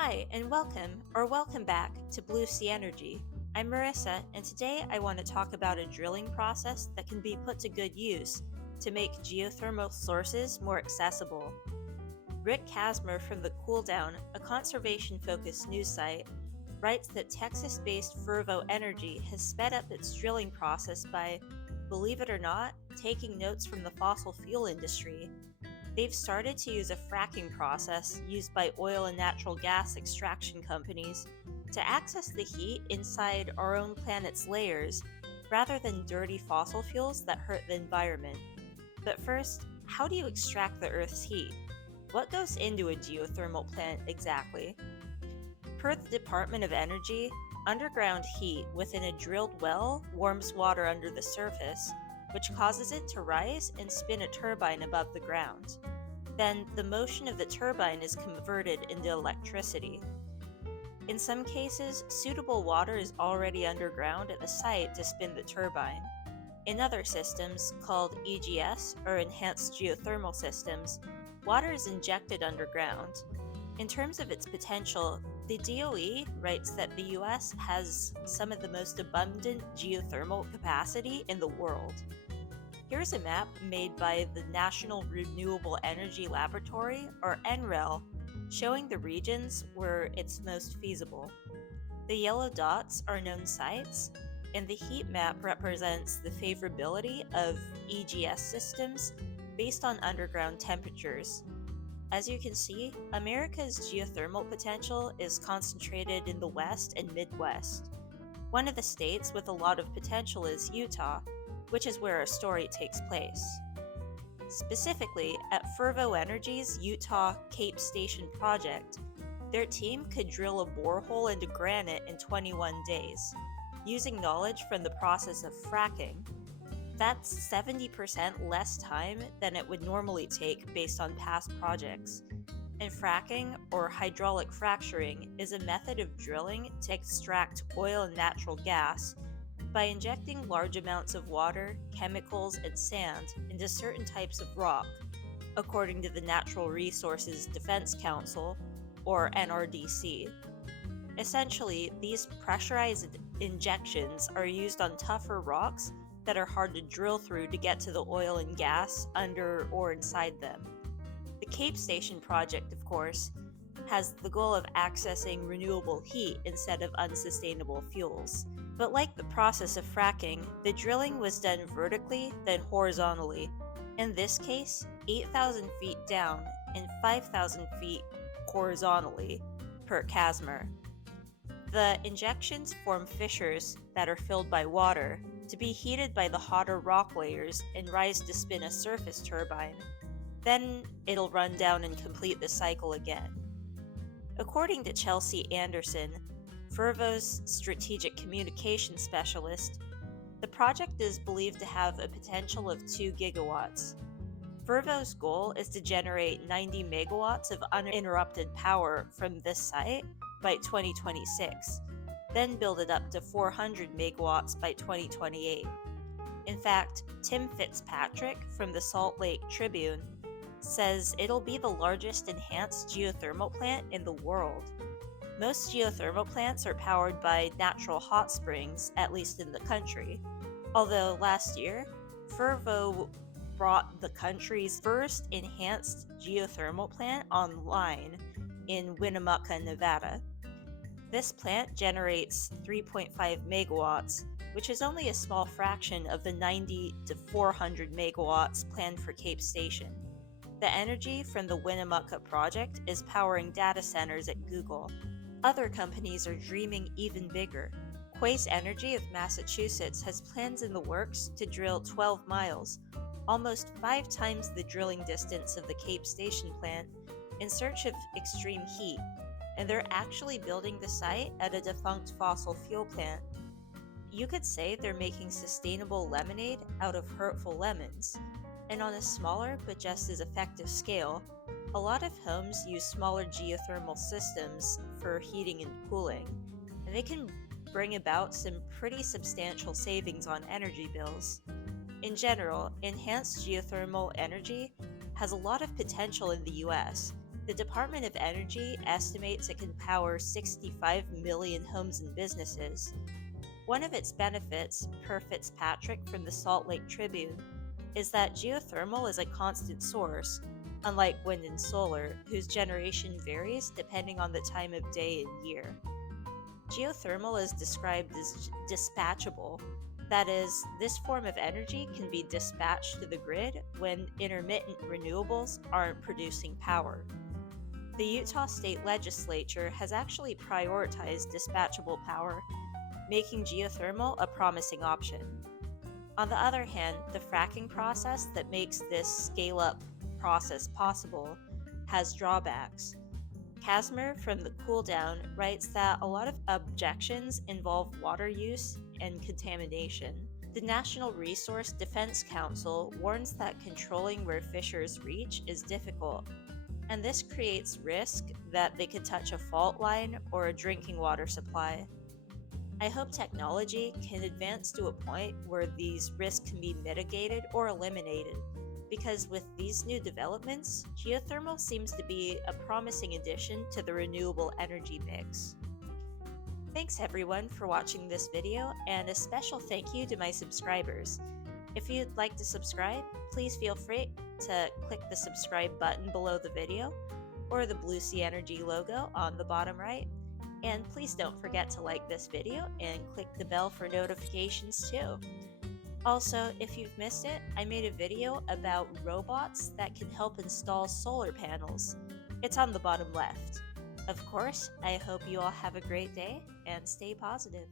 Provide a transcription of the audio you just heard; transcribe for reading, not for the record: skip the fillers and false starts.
Hi, and welcome back to Blue Sea Energy. I'm Marissa, and today I want to talk about a drilling process that can be put to good use to make geothermal sources more accessible. Rick Kasmer from the Cool Down, a conservation focused news site, writes that Texas based Fervo Energy has sped up its drilling process by, believe it or not, taking notes from the fossil fuel industry. They've started to use a fracking process used by oil and natural gas extraction companies to access the heat inside our own planet's layers rather than dirty fossil fuels that hurt the environment. But first, how do you extract the Earth's heat? What goes into a geothermal plant exactly? Per the Department of Energy, underground heat within a drilled well warms water under the surface, which causes it to rise and spin a turbine above the ground. Then, the motion of the turbine is converted into electricity. In some cases, suitable water is already underground at the site to spin the turbine. In other systems, called EGS or Enhanced Geothermal Systems, water is injected underground. In terms of its potential, the DOE writes that the US has some of the most abundant geothermal capacity in the world. Here's a map made by the National Renewable Energy Laboratory, or NREL, showing the regions where it's most feasible. The yellow dots are known sites, and the heat map represents the favorability of EGS systems based on underground temperatures. As you can see, America's geothermal potential is concentrated in the West and Midwest. One of the states with a lot of potential is Utah, which is where our story takes place. Specifically, at Fervo Energy's Utah Cape Station project, their team could drill a borehole into granite in 21 days, using knowledge from the process of fracking. That's 70% less time than it would normally take based on past projects. And fracking, or hydraulic fracturing, is a method of drilling to extract oil and natural gas by injecting large amounts of water, chemicals, and sand into certain types of rock, according to the Natural Resources Defense Council, or NRDC. Essentially, these pressurized injections are used on tougher rocks that are hard to drill through to get to the oil and gas under or inside them. The Cape Station project, of course, has the goal of accessing renewable heat instead of unsustainable fuels. But like the process of fracking, the drilling was done vertically, then horizontally. In this case, 8,000 feet down and 5,000 feet horizontally, per Kasmer. The injections form fissures that are filled by water to be heated by the hotter rock layers and rise to spin a surface turbine. Then it'll run down and complete the cycle again. According to Chelsea Anderson, Fervo's strategic communication specialist, the project is believed to have a potential of 2 gigawatts. Fervo's goal is to generate 90 megawatts of uninterrupted power from this site by 2026, then build it up to 400 megawatts by 2028. In fact, Tim Fitzpatrick from the Salt Lake Tribune says it'll be the largest enhanced geothermal plant in the world. Most geothermal plants are powered by natural hot springs, at least in the country. Although last year, Fervo brought the country's first enhanced geothermal plant online in Winnemucca, Nevada. This plant generates 3.5 megawatts, which is only a small fraction of the 90 to 400 megawatts planned for Cape Station. The energy from the Winnemucca project is powering data centers at Google. Other companies are dreaming even bigger. Quace Energy of Massachusetts has plans in the works to drill 12 miles, almost 5 times the drilling distance of the Cape Station plant, in search of extreme heat, and they're actually building the site at a defunct fossil fuel plant. You could say they're making sustainable lemonade out of hurtful lemons. And on a smaller but just as effective scale, a lot of homes use smaller geothermal systems for heating and cooling, and they can bring about some pretty substantial savings on energy bills. In general, enhanced geothermal energy has a lot of potential in the US, The Department of Energy estimates it can power 65 million homes and businesses. One of its benefits, per Fitzpatrick from the Salt Lake Tribune, is that geothermal is a constant source, unlike wind and solar, whose generation varies depending on the time of day and year. Geothermal is described as dispatchable. That is, this form of energy can be dispatched to the grid when intermittent renewables aren't producing power. The Utah State Legislature has actually prioritized dispatchable power, making geothermal a promising option. On the other hand, the fracking process that makes this scale up process possible has drawbacks. Casimir from the Cool Down writes that a lot of objections involve water use and contamination. The National Resource Defense Council warns that controlling where fissures reach is difficult, and this creates risk that they could touch a fault line or a drinking water supply. I hope technology can advance to a point where these risks can be mitigated or eliminated, because with these new developments, geothermal seems to be a promising addition to the renewable energy mix. Thanks everyone for watching this video, and a special thank you to my subscribers. If you'd like to subscribe, please feel free to click the subscribe button below the video or the Blue Sea Energy logo on the bottom right. And please don't forget to like this video and click the bell for notifications too. Also, if you've missed it, I made a video about robots that can help install solar panels. It's on the bottom left. Of course, I hope you all have a great day and stay positive.